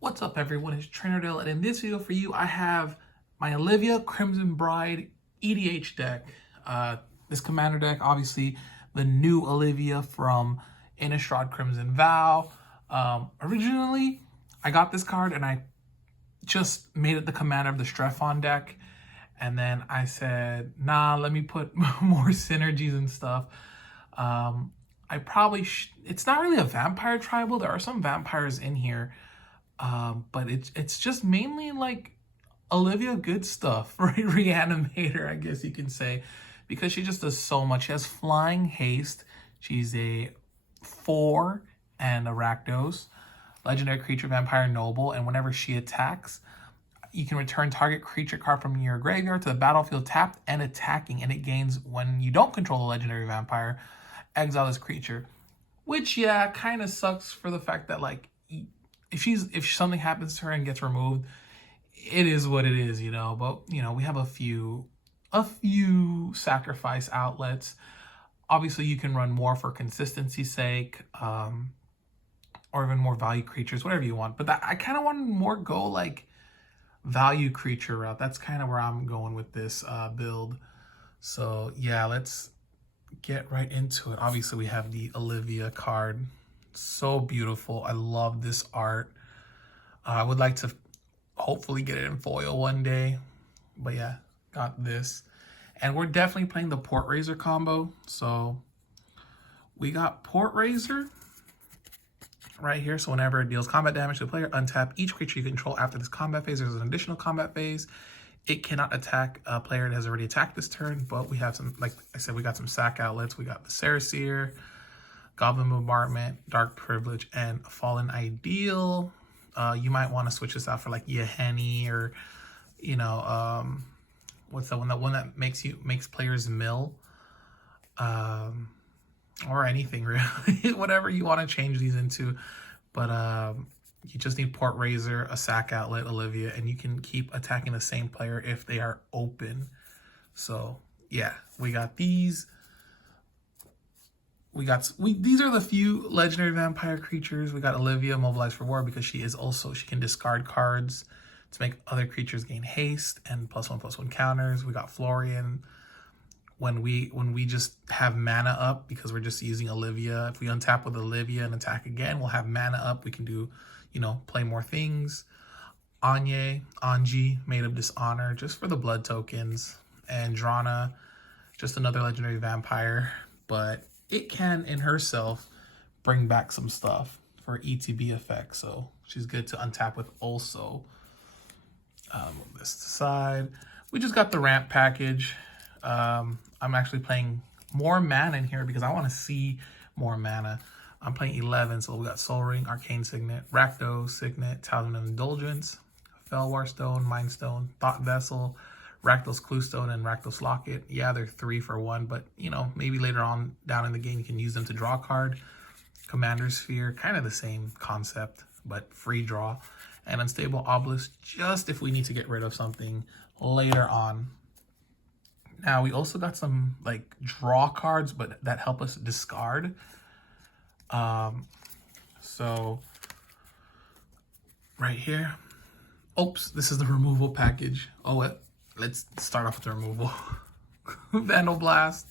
What's up, everyone? It's Trainerdale, and in this video for you, I have my Olivia Crimson Bride EDH deck. This commander deck, obviously, the new Olivia from Innistrad Crimson Vow. Originally, I got this card and I just made it the commander of the Strephon deck. And then I said, nah, let me put more synergies and stuff. I probably, it's not really a vampire tribal. There are some vampires in here. But it's just mainly like Olivia good stuff, right? Reanimator, I guess you can say, because she just does so much. She has flying haste. She's a 4 and a Rakdos, legendary creature, vampire noble, and whenever she attacks, you can return target creature card from your graveyard to the battlefield tapped and attacking, and it gains when you don't control the legendary vampire, exile this creature. Which, yeah, kind of sucks for the fact that, like, if something happens to her and gets removed, it is what it is, you know. But we have a few sacrifice outlets. Obviously, you can run more for consistency's sake, or even more value creatures, whatever you want. But I kind of want to more go like value creature route. That's kind of where I'm going with this build. So yeah, let's get right into it. Obviously, we have the Olivia card. So beautiful. I love this art. I would like to hopefully get it in foil one day. But yeah, got this. And we're definitely playing the Port Razor combo. So we got Port Razor right here. So whenever it deals combat damage to the player, untap each creature you control after this combat phase. There's an additional combat phase. It cannot attack a player that has already attacked this turn. But we have some, like I said, we got some sack outlets. We got the Saraseer, Goblin Bombardment, Dark Privilege, and Fallen Ideal. You might want to switch this out for like Yaheni or, what's that one? That one that makes players mill, or anything really. Whatever you want to change these into, but you just need Port Razor, a sack outlet, Olivia, and you can keep attacking the same player if they are open. So yeah, we got these. These are the few legendary vampire creatures. We got Olivia, mobilized for war, because she can discard cards to make other creatures gain haste and +1/+1 counters. We got Florian. When we just have mana up, because we're just using Olivia. If we untap with Olivia and attack again, we'll have mana up. We can do, play more things. Anji, Maid of Dishonor, just for the blood tokens. And Drana, just another legendary vampire, but it can, in herself, bring back some stuff for ETB effect. So she's good to untap with also. Move this aside. We just got the ramp package. I'm actually playing more mana in here because I want to see more mana. I'm playing 11, so we got Soul Ring, Arcane Signet, Rakdos Signet, Talisman of Indulgence, Felwar Stone, Mind Stone, Thought Vessel, Rakdos Clue Stone, and Rakdos Locket. Yeah, they're 3 for 1, but maybe later on down in the game you can use them to draw a card. Commander Sphere, kind of the same concept, but free draw. And Unstable Obelisk, just if we need to get rid of something later on. Now we also got some like draw cards, but that help us discard. So right here, oops, this is the removal package. Let's start off with the removal. Vandal Blast,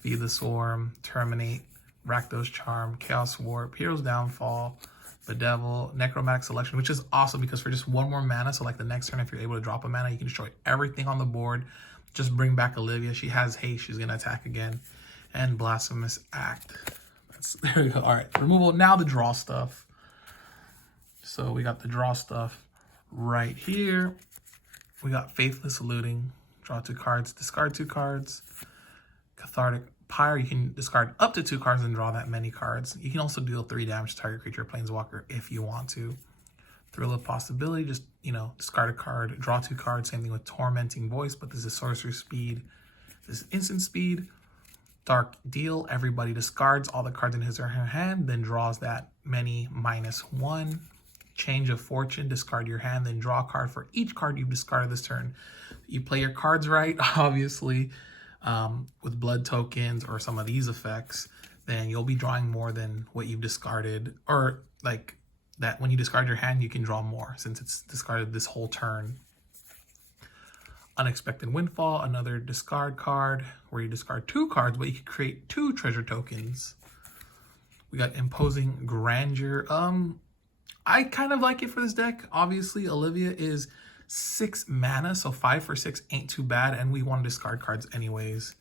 Feed the Swarm, Terminate, Rakdos Charm, Chaos Warp, Hero's Downfall, Bedevil, Necromantic Selection, which is awesome because for just one more mana, so like the next turn, if you're able to drop a mana, you can destroy everything on the board. Just bring back Olivia. She has haste. She's going to attack again. And Blasphemous Act. There we go. All right, removal. Now the draw stuff. So we got the draw stuff right here. We got Faithless Looting. Draw 2 cards. Discard 2 cards. Cathartic Pyre. You can discard up to 2 cards and draw that many cards. You can also deal 3 damage to target creature or planeswalker if you want to. Thrill of Possibility. Just, discard a card. Draw 2 cards. Same thing with Tormenting Voice, but this is Sorcery Speed. This is Instant Speed. Dark Deal. Everybody discards all the cards in his or her hand, then draws that many -1. Change of Fortune. Discard your hand, then draw a card for each card you've discarded this turn. You play your cards right, obviously, with blood tokens or some of these effects, then you'll be drawing more than what you've discarded, or like that when you discard your hand, you can draw more since it's discarded this whole turn. Unexpected Windfall, another discard card where you discard 2 cards, but you can create 2 treasure tokens. We got Imposing Grandeur. I kind of like it for this deck. Obviously, Olivia is 6 mana, so 5 for 6 ain't too bad, and we want to discard cards anyways.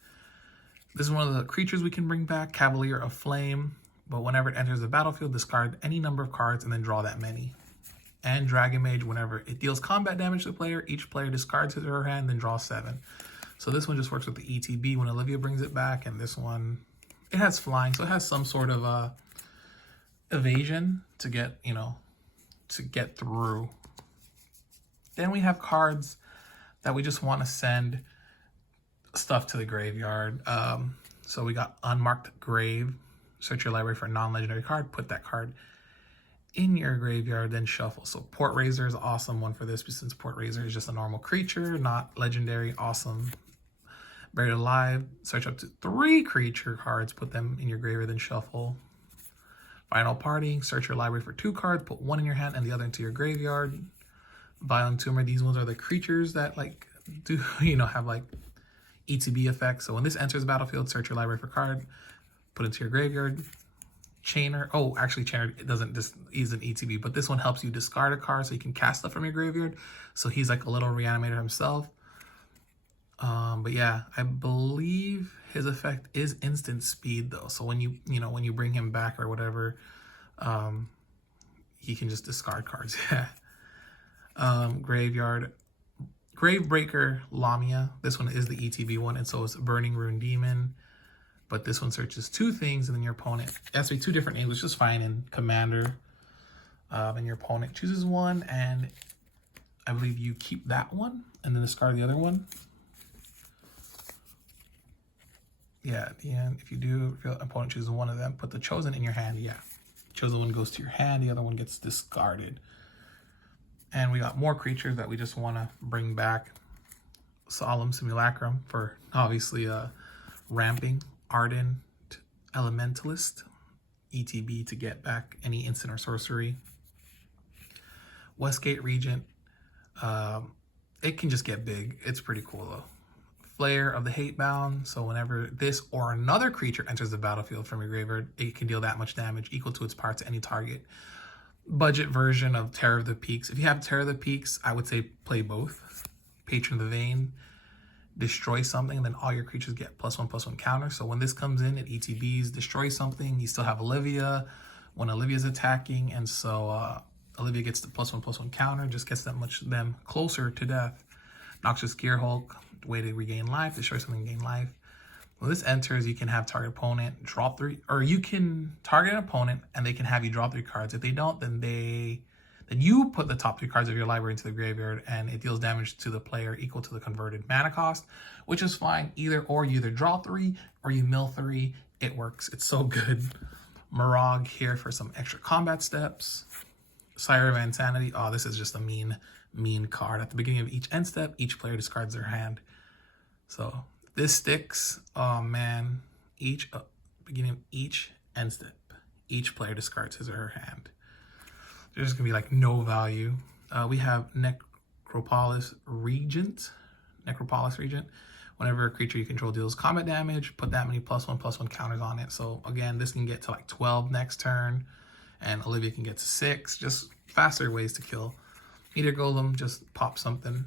This is one of the creatures we can bring back, Cavalier of Flame, but whenever it enters the battlefield, discard any number of cards and then draw that many. And Dragon Mage, whenever it deals combat damage to the player, each player discards his or her hand, then draws 7. So this one just works with the ETB when Olivia brings it back, and this one, it has flying, so it has some sort of evasion to get, you know, to get through. Then we have cards that we just want to send stuff to the graveyard. So we got Unmarked Grave. Search your library for a non-legendary card. Put that card in your graveyard, then shuffle. So Port Razor is an awesome one for this, since Port Razor is just a normal creature, not legendary. Awesome. Buried Alive. Search up to 3 creature cards. Put them in your graveyard, then shuffle. Final Party. Search your library for 2 cards. Put 1 in your hand and the other into your graveyard. Violent Tumor. These ones are the creatures that like do, you know, have like ETB effects. So when this enters the battlefield, search your library for card, put it into your graveyard. Chainer. Oh, actually, Chainer, it doesn't, this is an ETB, but this one helps you discard a card so you can cast stuff from your graveyard. So he's like a little reanimator himself. But yeah, I believe his effect is instant speed though. So when you when you bring him back or whatever, he can just discard cards. Yeah. Graveyard. Gravebreaker Lamia. This one is the ETB one, and so is Burning Rune Demon. But this one searches 2 things, and then your opponent, it has to be 2 different names, which is fine in Commander. And your opponent chooses one, and I believe you keep that one, and then discard the other one. Yeah, at the end, if you do, if your opponent chooses one of them, put the chosen in your hand. Yeah, chosen one goes to your hand, the other one gets discarded. And we got more creatures that we just want to bring back. Solemn Simulacrum for obviously ramping. Ardent Elementalist, ETB to get back any instant or sorcery. Westgate Regent, it can just get big. It's pretty cool though. Flayer of the Hatebound, so whenever this or another creature enters the battlefield from your graveyard, it can deal that much damage equal to its power to any target. Budget version of Terror of the Peaks. If you have Terror of the Peaks, I would say play both. Patron of the Vein. Destroy something, and then all your creatures get +1/+1 counter. So when this comes in, it ETBs, destroy something. You still have Olivia when Olivia's attacking, and so Olivia gets the +1/+1 counter, just gets that much them closer to death. Noxious Gearhulk, way to regain life, destroy something, gain life. When this enters, you can have target opponent drop 3, or you can target an opponent and they can have you drop 3 cards. If they don't, then you put the top 3 cards of your library into the graveyard, and it deals damage to the player equal to the converted mana cost, which is fine. Either or, you either draw 3 or you mill 3. It works. It's so good. Mirage here for some extra combat steps. Sire of Insanity. Oh, this is just a mean card. At the beginning of each end step, each player discards their hand. So this sticks. Oh man, beginning of each end step, each player discards his or her hand. There's just gonna be like no value. We have Necropolis Regent. Whenever a creature you control deals combat damage, put that many +1/+1 counters on it. So again, this can get to like 12 next turn, and Olivia can get to 6. Just faster ways to kill. Meteor Golem, just pop something.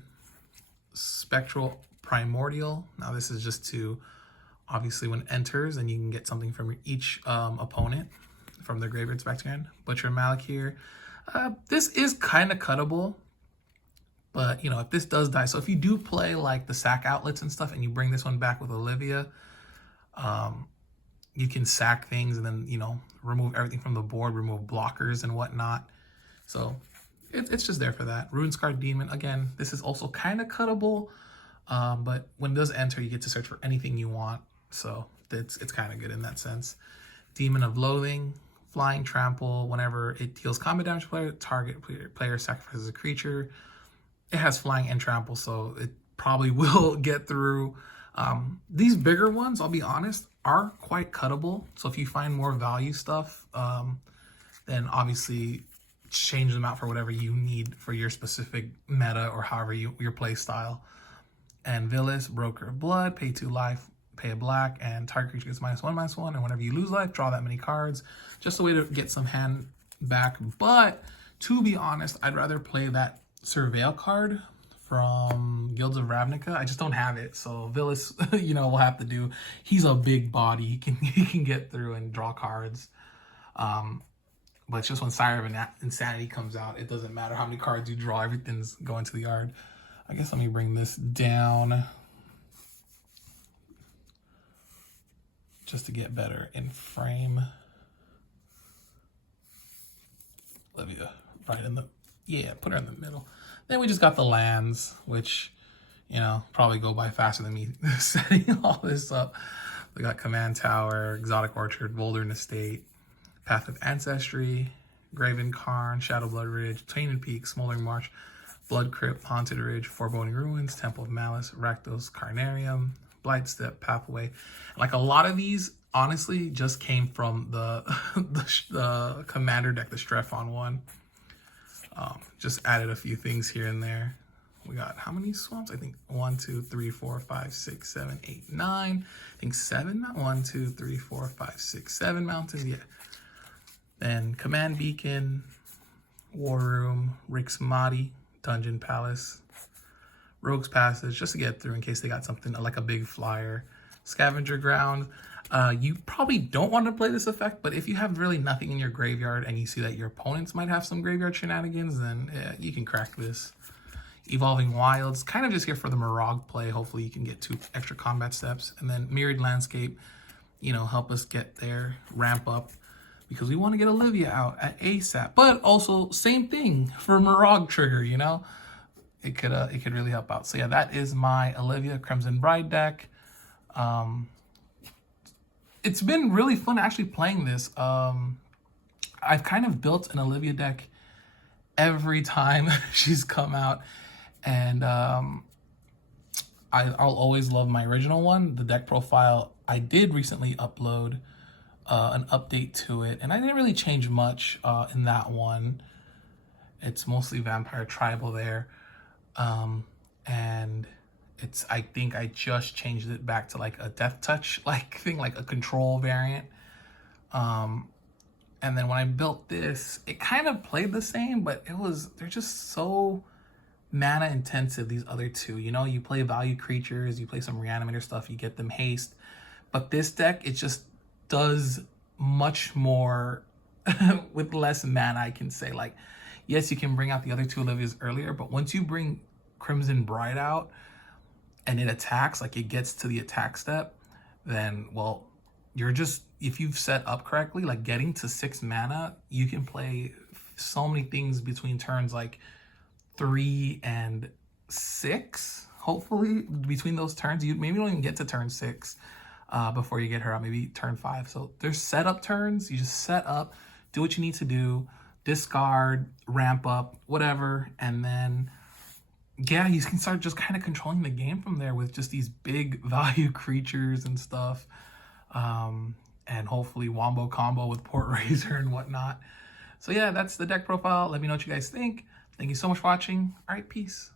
Spectral Primordial. Now this is just to, obviously when it enters, and you can get something from each opponent from their graveyards back to your hand. Butcher Malakir. This is kind of cuttable, but you know, if this does die, so if you do play like the sack outlets and stuff and you bring this one back with Olivia, you can sack things and then, you know, remove everything from the board, remove blockers and whatnot. So it's just there for that. Runescarred Demon, again, this is also kind of cuttable, but when it does enter, you get to search for anything you want, so it's kind of good in that sense. Demon of Lothing. Flying Trample, whenever it deals combat damage to player, target player sacrifices a creature. It has Flying and Trample, so it probably will get through. These bigger ones, I'll be honest, are quite cuttable. So if you find more value stuff, then obviously change them out for whatever you need for your specific meta or however your play style. And Vills, Broker of Blood, pay 2 life, pay a black, and target creature gets -1/-1. And whenever you lose life, draw that many cards. Just a way to get some hand back. But to be honest, I'd rather play that Surveil card from Guilds of Ravnica. I just don't have it, so Vills, you know, will have to do. He's a big body. He can get through and draw cards. But it's just when Sire of Insanity comes out, it doesn't matter how many cards you draw. Everything's going to the yard. I guess let me bring this down just to get better in frame. Olivia, right in the, yeah, put her in the middle. Then we just got the lands, which, you know, probably go by faster than me setting all this up. We got Command Tower, Exotic Orchard, Boulder Estate, Path of Ancestry, Graven Cairn, Shadow Blood Ridge, Tainted Peak, Smoldering Marsh, Blood Crypt, Haunted Ridge, Foreboding Ruins, Temple of Malice, Rakdos Carnarium, Blightstep, Pathway. Like a lot of these, honestly, just came from the Commander deck, the Strephon one. Just added a few things here and there. We got how many swamps? I think 1, 2, 3, 4, 5, 6, 7, 8, 9. I think 7. 1, 2, 3, 4, 5, 6, 7 mountains. Yeah. Then Command Beacon, War Room, Rix Mahdi, Dungeon Palace, Rogue's Passage, just to get through in case they got something like a big flyer. Scavenger Ground. You probably don't want to play this effect, but if you have really nothing in your graveyard and you see that your opponents might have some graveyard shenanigans, then yeah, you can crack this. Evolving Wilds, kind of just here for the Marag play. Hopefully you can get 2 extra combat steps. And then Mirrored Landscape, you know, help us get there, ramp up, because we want to get Olivia out at ASAP. But also, same thing for Marag trigger, you know? It could really help out. So yeah, that is my Olivia Crimson Bride deck. It's been really fun actually playing this. I've kind of built an Olivia deck every time she's come out. And I'll always love my original one. The deck profile, I did recently upload an update to it, and I didn't really change much in that one. It's mostly Vampire Tribal there. And I think I just changed it back to like a Death Touch like thing, like a control variant. And then when I built this, it kind of played the same, but they're just so mana intensive, these other two. You know, you play value creatures, you play some reanimator stuff, you get them haste. But this deck, it just does much more with less mana, I can say. Like, yes, you can bring out the other 2 Olivias earlier, but once you bring Crimson Bride out and it attacks, like it gets to the attack step, then, well, you're just, if you've set up correctly, like getting to 6 mana, you can play so many things between turns like 3 and 6, hopefully, between those turns. You maybe don't even get to turn 6 before you get her out, maybe turn 5. So there's setup turns. You just set up, do what you need to do, discard, ramp up, whatever, and then yeah, you can start just kind of controlling the game from there with just these big value creatures and stuff. And hopefully wombo combo with Port Razor and whatnot. So yeah, that's the deck profile. Let me know what you guys think. Thank you so much for watching. All right, peace.